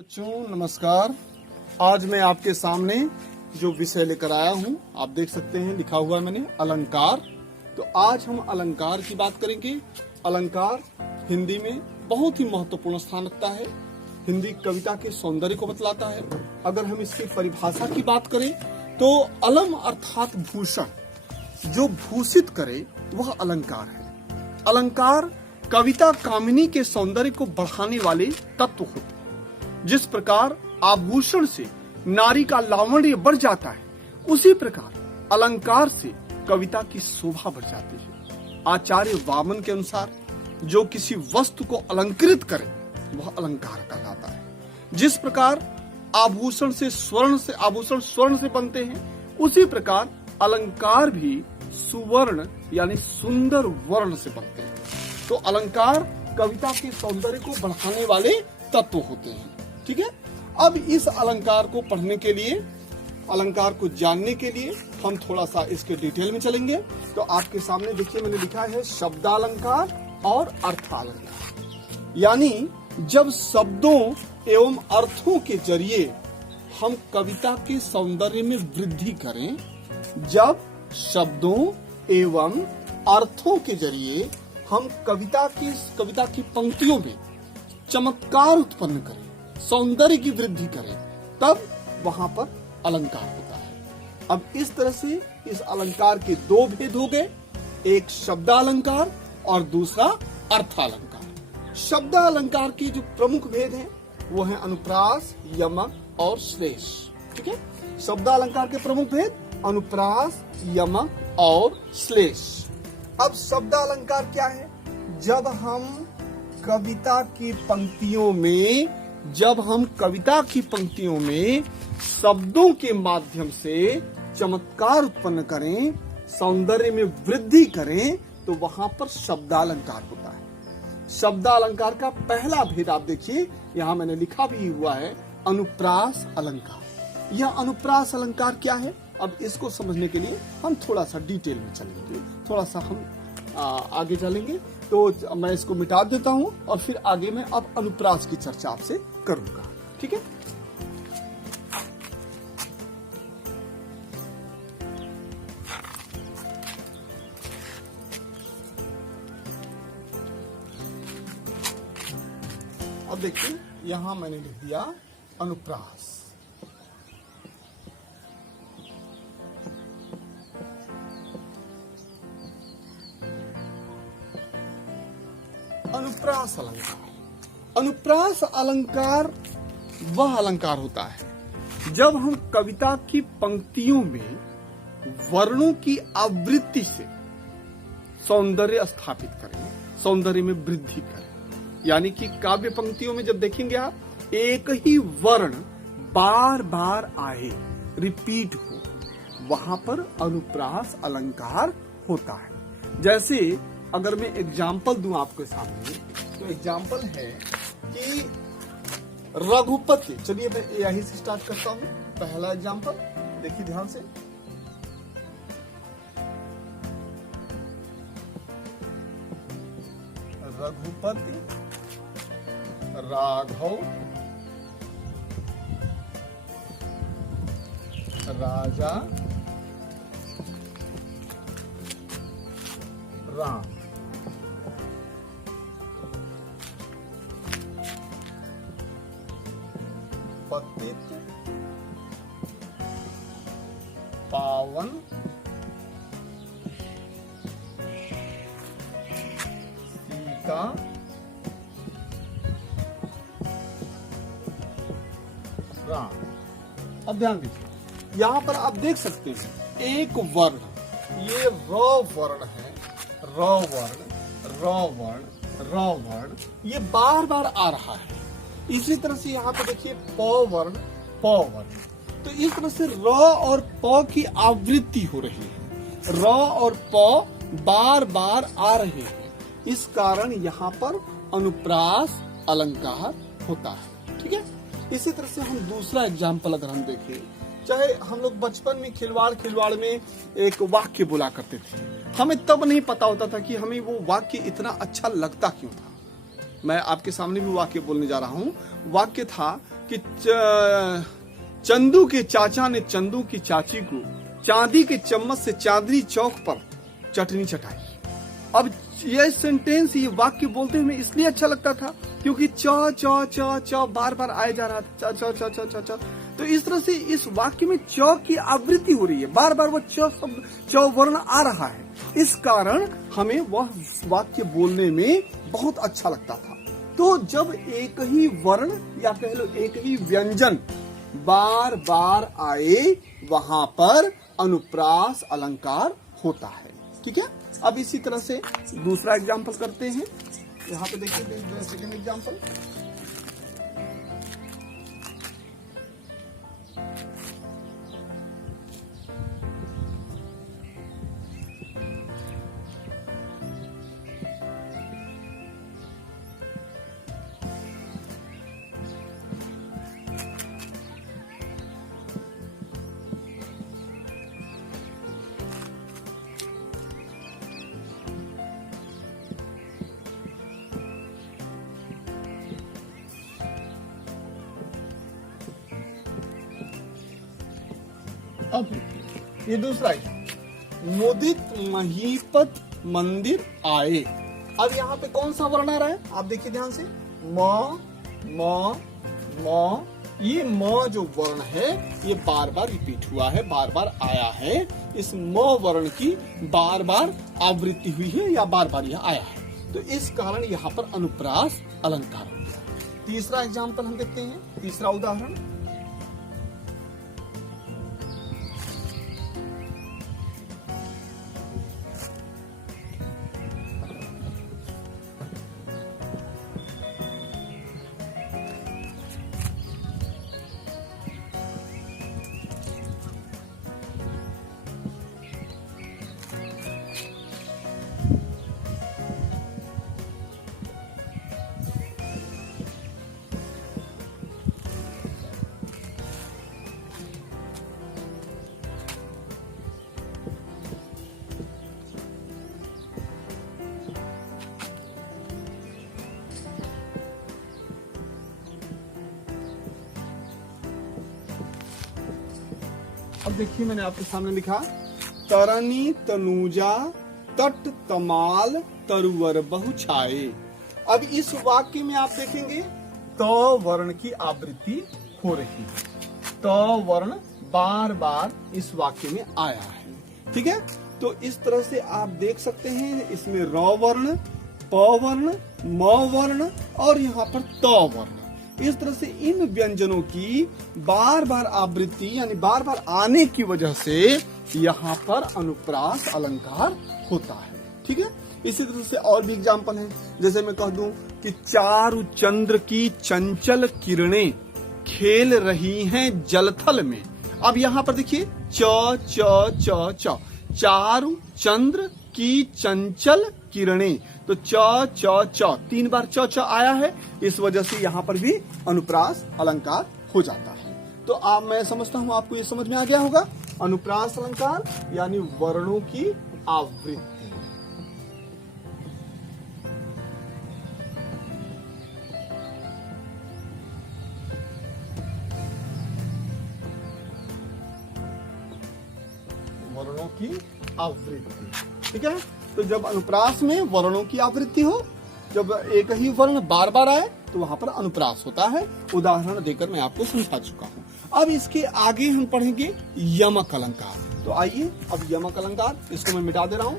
बच्चों नमस्कार। आज मैं आपके सामने जो विषय लेकर आया हूँ आप देख सकते हैं, लिखा हुआ है मैंने अलंकार। तो आज हम अलंकार की बात करेंगे। अलंकार हिंदी में बहुत ही महत्वपूर्ण स्थान रखता है। हिंदी कविता के सौंदर्य को बतलाता है। अगर हम इसकी परिभाषा की बात करें तो अलम अर्थात भूषण, जो भूषित करे वह अलंकार है। अलंकार कविता कामिनी के सौंदर्य को बढ़ाने वाले तत्व होते हैं। जिस प्रकार आभूषण से नारी का लावण्य बढ़ जाता है, उसी प्रकार अलंकार से कविता की शोभा बढ़ जाती है। आचार्य वामन के अनुसार जो किसी वस्तु को अलंकृत करे वह अलंकार कहलाता है। जिस प्रकार आभूषण स्वर्ण से बनते हैं, उसी प्रकार अलंकार भी सुवर्ण यानी सुंदर वर्ण से बनते हैं। तो अलंकार कविता के सौंदर्य को बढ़ाने वाले तत्व होते हैं। ठीक है। अब इस अलंकार को पढ़ने के लिए, अलंकार को जानने के लिए हम थोड़ा सा इसके डिटेल में चलेंगे। तो आपके सामने देखिए मैंने लिखा है शब्दालंकार और अर्थालंकार। यानी जब शब्दों एवं अर्थों के जरिए हम कविता के सौंदर्य में वृद्धि करें, जब शब्दों एवं अर्थों के जरिए हम कविता की पंक्तियों में चमत्कार उत्पन्न करें, सौंदर्य की वृद्धि करें, तब वहां पर अलंकार होता है। अब इस तरह से इस अलंकार के दो भेद हो गए, एक शब्दालंकार और दूसरा अर्थालंकार। शब्दालंकार के जो प्रमुख भेद हैं वो है अनुप्रास, यमक और श्लेष। ठीक है। शब्दालंकार के प्रमुख भेद अनुप्रास, यमक और श्लेष। अब शब्दालंकार क्या है? जब हम कविता की पंक्तियों में शब्दों के माध्यम से चमत्कार उत्पन्न करें, सौंदर्य में वृद्धि करें, तो वहां पर शब्दालंकार होता है। शब्दालंकार का पहला भेद आप देखिए, यहां मैंने लिखा भी हुआ है, अनुप्रास अलंकार। यह अनुप्रास अलंकार क्या है? अब इसको समझने के लिए हम थोड़ा सा डिटेल में चलेंगे, थोड़ा सा हम आगे चलेंगे। तो मैं इसको मिटा देता हूं और फिर आगे मैं अब अनुप्रास की चर्चा आपसे करूंगा। ठीक है। अब देखिए यहां मैंने लिख दिया अनुप्रास। अनुप्रास अलंकार। अनुप्रास अलंकार वह अलंकार होता है जब हम कविता की पंक्तियों में वर्णों की आवृत्ति से सौंदर्य स्थापित करें, सौंदर्य में वृद्धि करें। यानी कि काव्य पंक्तियों में जब देखेंगे आप, एक ही वर्ण बार बार आए, रिपीट हो, वहां पर अनुप्रास अलंकार होता है। जैसे अगर मैं एग्जाम्पल दूं आपके सामने, तो एग्जाम्पल है कि रघुपति। चलिए मैं यही से स्टार्ट करता हूं। पहला एग्जाम्पल देखिए ध्यान से, रघुपति राघव राजा राम। पतित पावन सीता राम। अब ध्यान दीजिए, यहां पर आप देख सकते हैं एक वर्ण, ये र वर्ण है, र वर्ण ये बार बार आ रहा है। इसी तरह से यहाँ पे देखिए प वर्ण। तो इस तरह से र और प की आवृत्ति हो रही है, र और प बार बार आ रहे हैं। इस कारण यहाँ पर अनुप्रास अलंकार होता है। ठीक है। इसी तरह से हम दूसरा एग्जाम्पल अगर हम देखें, चाहे हम लोग बचपन में खिलवाड़ में एक वाक्य बोला करते थे, हमें तब नहीं पता होता था कि हमें वो वाक्य इतना अच्छा लगता क्यों था। मैं आपके सामने भी वाक्य बोलने जा रहा हूँ। वाक्य था कि चंदू के चाचा ने चंदू की चाची को चांदी के चम्मच से चांदनी चौक पर चटनी चटाई। अब ये सेंटेंस, ये वाक्य बोलते हुए इसलिए अच्छा लगता था क्योंकि च च च च बार बार आया जा रहा था, च च च च च च। तो इस तरह से इस वाक्य में च की आवृत्ति हो रही है, बार बार वो च शब्द, च वर्ण आ रहा है। इस कारण हमें वह वाक्य बोलने में बहुत अच्छा लगता था। तो जब एक ही वर्ण या कह लो एक ही व्यंजन बार बार आए, वहां पर अनुप्रास अलंकार होता है। ठीक है, अब इसी तरह से दूसरा एग्जाम्पल करते हैं। यहाँ पे देखिए सेकंड एग्जाम्पल। अब ये दूसरा है, मुदित महीपत मंदिर आए। अब यहाँ पे कौन सा वर्ण आ रहा है, आप देखिए ध्यान से, म म म। ये म जो वर्ण है ये बार बार रिपीट हुआ है, बार बार आया है। इस म वर्ण की बार बार आवृत्ति हुई है या बार बार यह आया है, तो इस कारण यहाँ पर अनुप्रास अलंकार हो गया। तीसरा एग्जाम्पल हम देखते हैं, तीसरा उदाहरण। अब देखिए मैंने आपके सामने लिखा, तरनी तनुजा तट तमाल तरुवर बहु छाए। अब इस वाक्य में आप देखेंगे त वर्ण की आवृत्ति हो रही है, त वर्ण बार बार इस वाक्य में आया है। ठीक है, तो इस तरह से आप देख सकते हैं इसमें र वर्ण, प वर्ण, म वर्ण और यहाँ पर त वर्ण। इस तरह से इन व्यंजनों की बार बार आवृत्ति यानी बार बार आने की वजह से यहाँ पर अनुप्रास अलंकार होता है। ठीक है, इसी तरह से और भी एग्जाम्पल हैं। जैसे मैं कह दूं कि चारु चंद्र की चंचल किरणें खेल रही हैं जलथल में। अब यहाँ पर देखिए च च च च, चारु चंद्र की चंचल किरणें, तो च च च तीन बार च च आया है, इस वजह से यहाँ पर भी अनुप्रास अलंकार हो जाता है। तो आप, मैं समझता हूँ आपको ये समझ में आ गया होगा। अनुप्रास अलंकार यानी वर्णों की आवृत्ति। वर्णों की आवृत्ति। ठीक है, तो जब अनुप्रास में वर्णों की आवृत्ति हो, जब एक ही वर्ण बार बार आए तो वहां पर अनुप्रास होता है। उदाहरण देकर मैं आपको समझा चुका हूं। अब इसके आगे हम पढ़ेंगे यमक अलंकार। तो आइए अब यमक अलंकार, इसको मैं मिटा दे रहा हूं।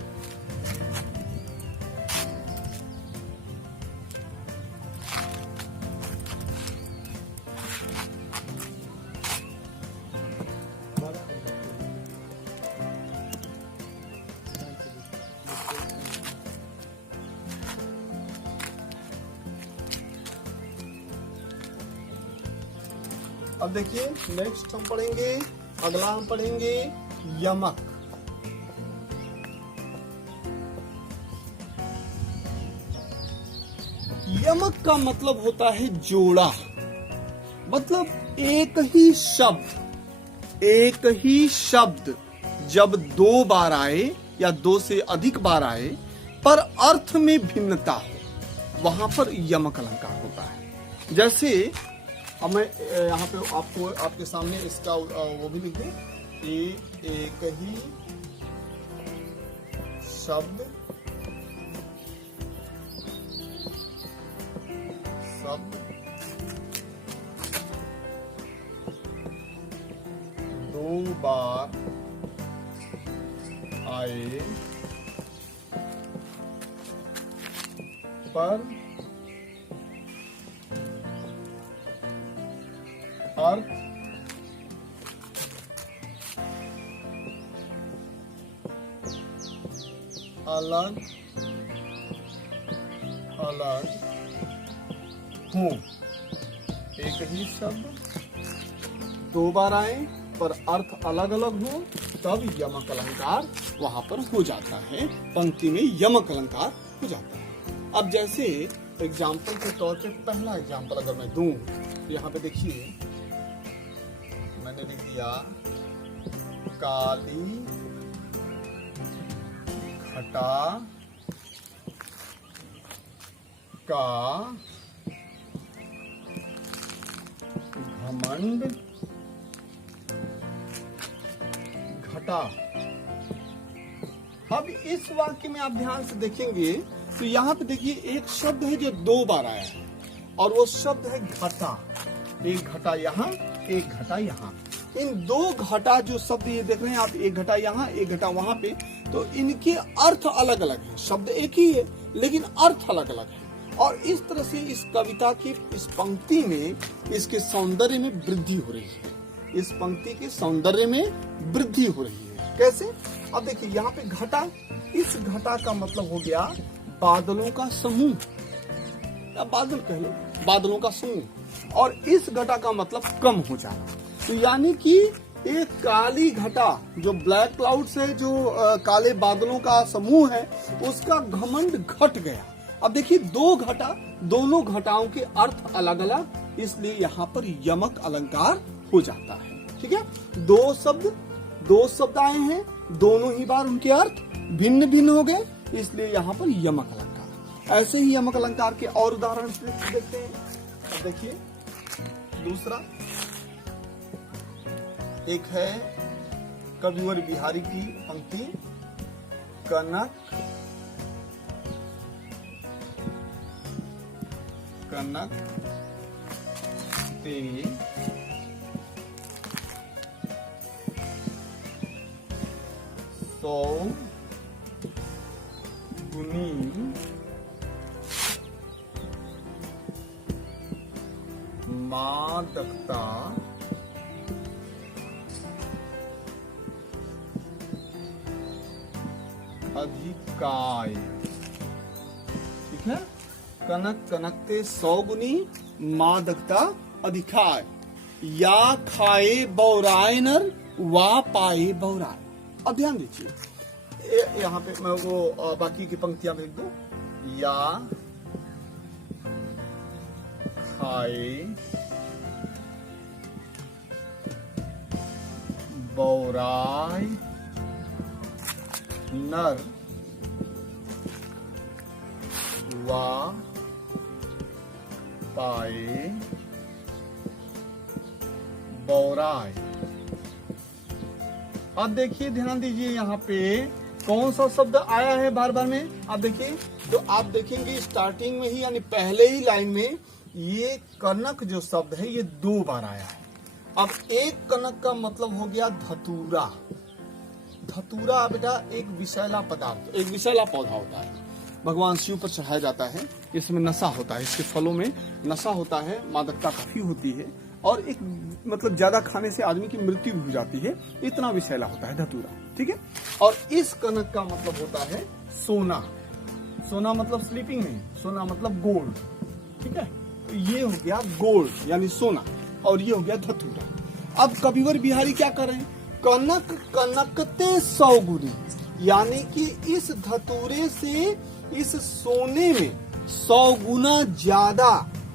अब देखिए नेक्स्ट हम पढ़ेंगे, अगला हम पढ़ेंगे यमक। यमक का मतलब होता है जोड़ा, मतलब एक ही शब्द जब दो बार आए या दो से अधिक बार आए पर अर्थ में भिन्नता हो, वहां पर यमक अलंकार होता है। जैसे अब मैं यहाँ पे आपको आपके सामने इसका वो भी लिख दें। एक ही शब्द दो बार आए पर अर्थ अलग अलग हो। एक ही शब्द दो बार आए पर अर्थ अलग अलग हो तब यमक अलंकार वहां पर हो जाता है, पंक्ति में यमक अलंकार हो जाता है। अब जैसे एग्जाम्पल के तौर पे पहला एग्जाम्पल अगर मैं दूं तो यहाँ पे देखिए मैंने लिख दिया काली घटा का घमंड घटा। अब इस वाक्य में आप ध्यान से देखेंगे तो यहाँ पे देखिए एक शब्द है जो दो बार आया है और वो शब्द है घटा। एक घटा यहाँ, एक घटा यहाँ। इन दो घटा जो शब्द ये देख रहे हैं आप, एक घटा यहाँ एक घटा वहां पे, तो इनके अर्थ अलग अलग हैं। शब्द एक ही है लेकिन अर्थ अलग अलग है। और इस तरह से इस कविता की इस पंक्ति में इसके सौंदर्य में वृद्धि हो रही है। इस पंक्ति के सौंदर्य में वृद्धि हो रही है। कैसे? अब देखिए यहाँ पे घटा, इस घटा का मतलब हो गया बादलों का समूह, या बादल कह लो, बादलों का समूह। और इस घटा का मतलब कम हो जाना। तो यानी कि एक काली घटा जो ब्लैक क्लाउड्स है, जो काले बादलों का समूह है, उसका घमंड घट गया। अब देखिए दो घटा, दोनों घटाओं के अर्थ अलग अलग, इसलिए यहाँ पर यमक अलंकार हो जाता है। ठीक है, दो शब्द आए हैं, दोनों ही बार उनके अर्थ भिन्न भिन्न हो गए, इसलिए यहाँ पर यमक अलंकार। ऐसे ही यमक अलंकार के और उदाहरण देखते हैं। अब देखिए दूसरा एक है कविवर बिहारी की पंक्ति, कनक ते सौ गुनी मादकता अधिकाय। ठीक है, कनक कनकते 100 गुनी मादकता अधिकाय, या खाए बौराय नर वा पाए बौराय। अब ध्यान दीजिए यहाँ पे मैं वो बाकी की पंक्तियां लिख दूं, या खाए बौराय नर वा पाए बौराय। अब देखिए ध्यान दीजिए यहाँ पे कौन सा शब्द आया है बार बार में। आप देखिए तो आप देखेंगे स्टार्टिंग में ही, यानी पहले ही लाइन में ये कनक जो शब्द है ये 2 बार आया है। अब एक कनक का मतलब हो गया धतूरा। धतूरा बेटा एक विषैला पदार्थ, एक विषैला पौधा होता है, भगवान शिव पर चढ़ाया जाता है। इसमें नशा होता है, इसके फलों में नशा होता है, मादकता काफी होती है और एक मतलब ज्यादा खाने से आदमी की मृत्यु भी हो जाती है, इतना विषैला होता है धतूरा। ठीक है, और इस कनक का मतलब होता है सोना। सोना मतलब स्लीपिंग नहीं, सोना मतलब गोल्ड। ठीक है, तो ये हो गया गोल्ड यानी सोना, और ये हो गया धतूरा। अब कविवर बिहारी क्या करें, कनक कनकते 100 गुनी, यानी कि इस धतूरे से इस सोने में 100 गुना ज्यादा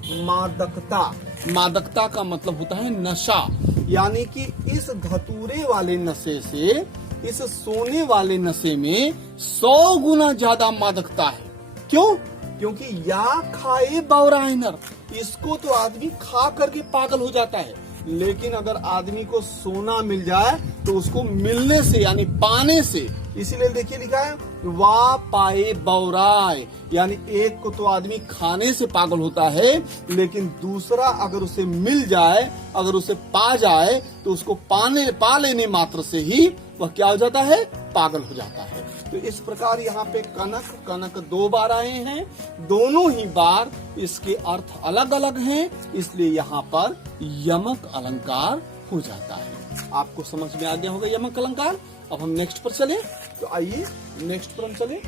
मादकता। मादकता का मतलब होता है नशा, यानी कि इस धतूरे वाले नशे से इस सोने वाले नशे में 100 गुना ज्यादा मादकता है। क्यों? क्योंकि या खाए बौराइनर, इसको तो आदमी खा करके पागल हो जाता है, लेकिन अगर आदमी को सोना मिल जाए तो उसको मिलने से यानी पाने से, इसीलिए देखिए लिखा है वा पाए बौराय, यानी एक को तो आदमी खाने से पागल होता है, लेकिन दूसरा अगर उसे मिल जाए, अगर उसे पा जाए तो उसको पा लेने मात्र से ही वह क्या हो जाता है, पागल हो जाता है। तो इस प्रकार यहाँ पे कनक कनक 2 बार आए हैं, दोनों ही बार इसके अर्थ अलग अलग हैं, इसलिए यहाँ पर यमक अलंकार हो जाता है। आपको समझ में आ गया होगा यमक अलंकार। अब हम नेक्स्ट पर चले, तो आइए नेक्स्ट पर हम चले।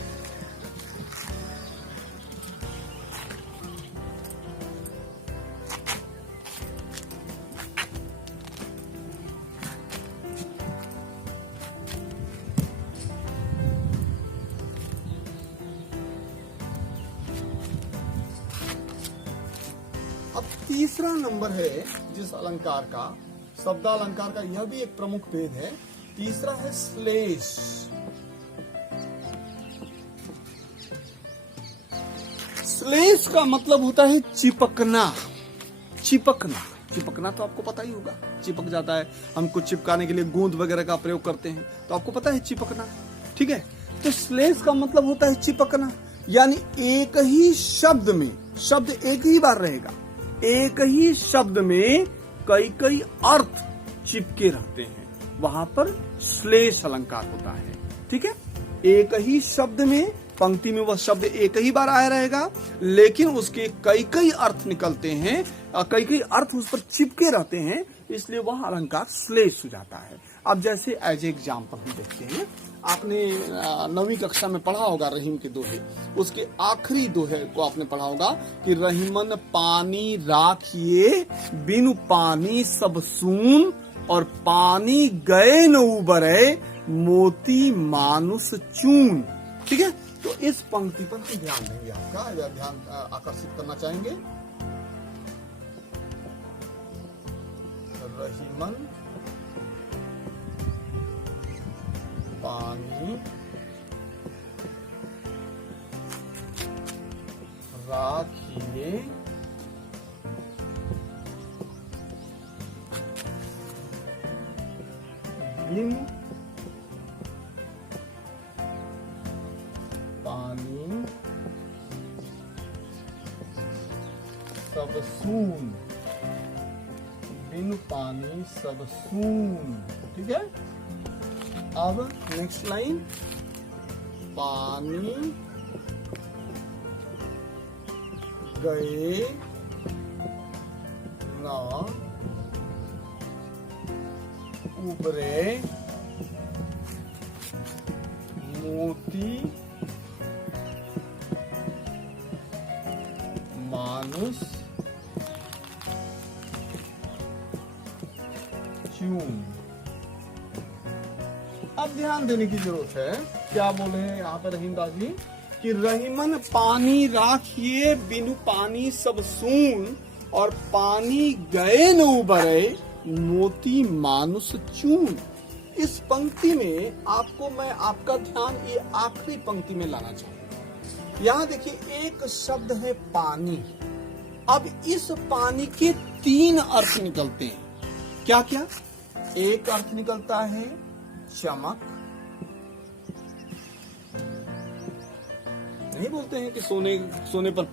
अब तीसरा नंबर है जिस अलंकार का, शब्दालंकार का, यह भी एक प्रमुख भेद है। तीसरा है श्लेष। श्लेष का मतलब होता है चिपकना। चिपकना, चिपकना तो आपको पता ही होगा, चिपक जाता है। हम कुछ चिपकाने के लिए गोंद वगैरह का प्रयोग करते हैं, तो आपको पता है चिपकना, ठीक है। तो श्लेष का मतलब होता है चिपकना, यानी एक ही शब्द में, शब्द एक ही बार रहेगा, एक ही शब्द में कई कई अर्थ चिपके रहते हैं, वहां पर श्लेष अलंकार होता है, ठीक है। एक ही शब्द में, पंक्ति में वह शब्द एक ही बार आया रहेगा, लेकिन उसके कई कई अर्थ निकलते हैं, कई कई अर्थ उस पर चिपके रहते हैं, इसलिए वह अलंकार श्लेष हो जाता है। अब जैसे एज एग्जाम्पल हम देखते हैं, आपने 9वीं कक्षा में पढ़ा होगा रहीम के दोहे, उसके आखिरी दोहे को आपने पढ़ा होगा कि रहीमन पानी राखिए बिनु पानी सब सून, और पानी गए न उबरे मोती मानुष चून, ठीक है। तो इस पंक्ति पर हम ध्यान देंगे, आपका ध्यान आकर्षित करना चाहेंगे। रहीमन पानी राखिए बिन पानी सब सून, बिन पानी सब सून, ठीक है। अब नेक्स्ट लाइन, पानी गए न उबरे मोती मानुष चून। अब ध्यान देने की जरूरत है, क्या बोले हैं यहाँ पे रहीम दास जी कि रहीमन पानी राखिए बिनु पानी सब सून, और पानी गए न उबरे मोती मानुष चून। इस पंक्ति में आपको मैं आपका ध्यान ये आखिरी पंक्ति में लाना चाहूंगा। यहाँ देखिए एक शब्द है पानी। अब इस पानी के 3 अर्थ निकलते हैं, क्या क्या? एक अर्थ निकलता है चमक, नहीं बोलते हैं कि सोने पर,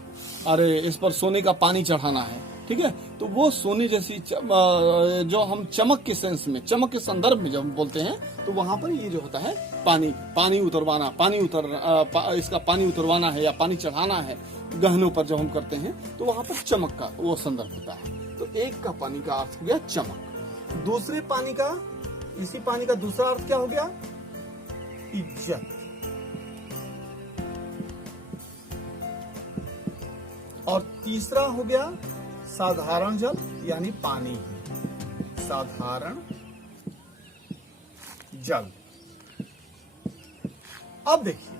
अरे इस पर सोने का पानी चढ़ाना है, ठीक है। तो वो सोने जैसी जो हम चमक के सेंस में, चमक के संदर्भ में जब हम बोलते हैं, तो वहां पर ये जो होता है पानी उतरवाना, इसका पानी उतरवाना है या पानी चढ़ाना है गहनों पर जब हम करते हैं, तो वहां पर चमक का वो संदर्भ होता है। तो एक का पानी का अर्थ हो गया चमक। दूसरे पानी का, इसी पानी का दूसरा अर्थ क्या हो गया? इज्जत। और तीसरा हो गया साधारण जल, यानी पानी, साधारण जल। अब देखिए,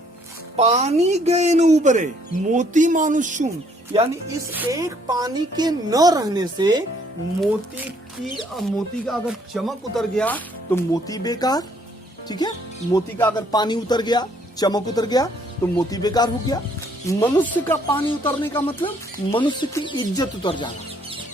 पानी गए न उबरे मोती मानुष चून, यानी इस एक पानी के न रहने से मोती का अगर चमक उतर गया तो मोती बेकार, ठीक है। मोती का अगर पानी उतर गया, चमक उतर गया, तो मोती बेकार हो गया। मनुष्य का पानी उतरने का मतलब मनुष्य की इज्जत उतर जाना,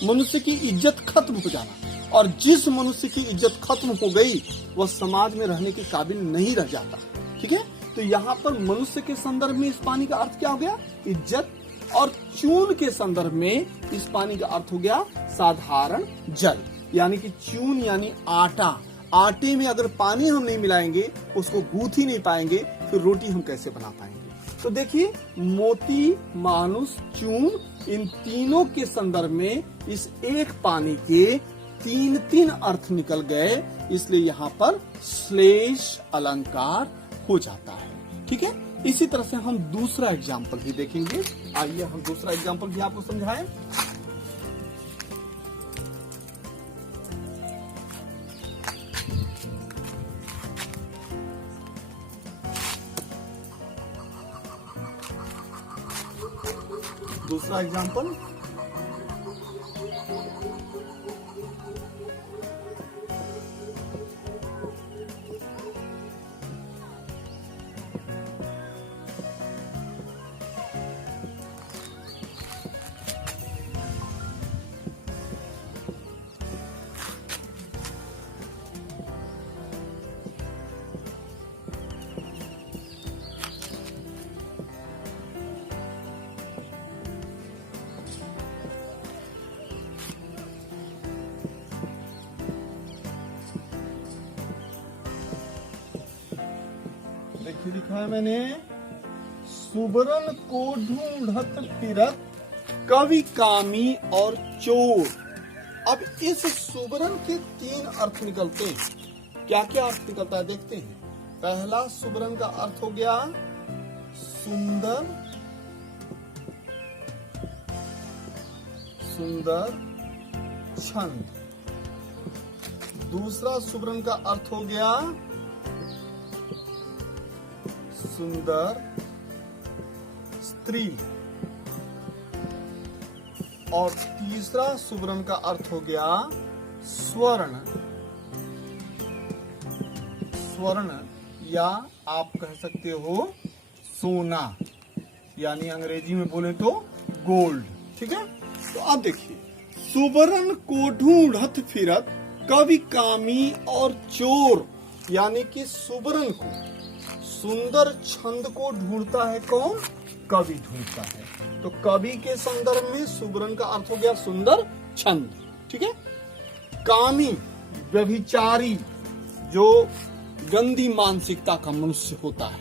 मनुष्य की इज्जत खत्म हो जाना। और जिस मनुष्य की इज्जत खत्म हो गई वह समाज में रहने के काबिल नहीं रह जाता। ठीक है, तो यहाँ पर मनुष्य के संदर्भ में इस पानी का अर्थ क्या हो गया? इज्जत। और चून के संदर्भ में इस पानी का अर्थ हो गया साधारण जल। यानी कि चून यानी आटा, आटे में अगर पानी हम नहीं मिलाएंगे, उसको गूंथ ही नहीं पाएंगे, फिर रोटी हम कैसे बना पाएंगे? तो देखिए, मोती, मानुष, चून, इन तीनों के संदर्भ में इस एक पानी के तीन तीन अर्थ निकल गए, इसलिए यहाँ पर श्लेष अलंकार हो जाता है। ठीक है, इसी तरह से हम दूसरा एग्जाम्पल भी देखेंगे। आइए हम दूसरा एग्जाम्पल भी आपको समझाएं। दूसरा एग्जाम्पल, देखिए लिखा है मैंने, सुबरन को ढूंढत फिरत कवि कामी और चोर। अब इस सुबरन के तीन अर्थ निकलते हैं। क्या क्या अर्थ निकलता है देखते हैं। पहला सुबरन का अर्थ हो गया सुंदर, सुंदर छंद। दूसरा सुबरन का अर्थ हो गया सुंदर स्त्री। और तीसरा सुबरन का अर्थ हो गया स्वर्ण, स्वर्ण या आप कह सकते हो सोना, यानी अंग्रेजी में बोले तो गोल्ड। ठीक है, तो आप देखिए, सुबरन को ढूंढत फिरत कवि कामी और चोर, यानी कि सुबरन को, सुंदर छंद को ढूंढता है कौन? कवि ढूंढता है। तो कवि के संदर्भ में सुबरन का अर्थ हो गया सुंदर छंद। ठीक है, कामी व्यभिचारी, जो गंदी मानसिकता का मनुष्य होता है,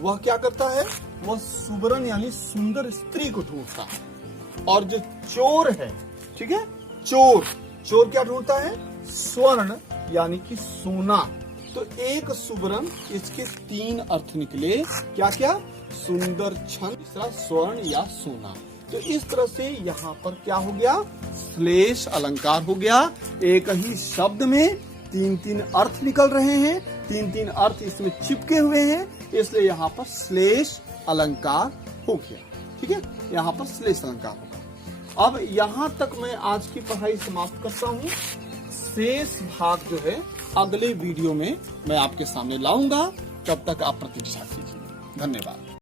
वह क्या करता है? वह सुबरन यानी सुंदर स्त्री को ढूंढता है। और जो चोर है, ठीक है, चोर, चोर क्या ढूंढता है? स्वर्ण यानी कि सोना। तो एक सुबरन, इसके तीन अर्थ निकले। क्या क्या? सुंदर छंद, तीसरा स्वर्ण या सोना। तो इस तरह से यहाँ पर क्या हो गया? श्लेष अलंकार हो गया। एक ही शब्द में तीन तीन अर्थ निकल रहे हैं, तीन तीन अर्थ इसमें चिपके हुए हैं, इसलिए यहाँ पर श्लेष अलंकार हो गया। ठीक है, यहाँ पर श्लेष अलंकार होगा। अब यहाँ तक मैं आज की पढ़ाई समाप्त करता हूँ। शेष भाग जो है अगले वीडियो में मैं आपके सामने लाऊंगा। तब तक आप प्रतीक्षा कीजिए। धन्यवाद।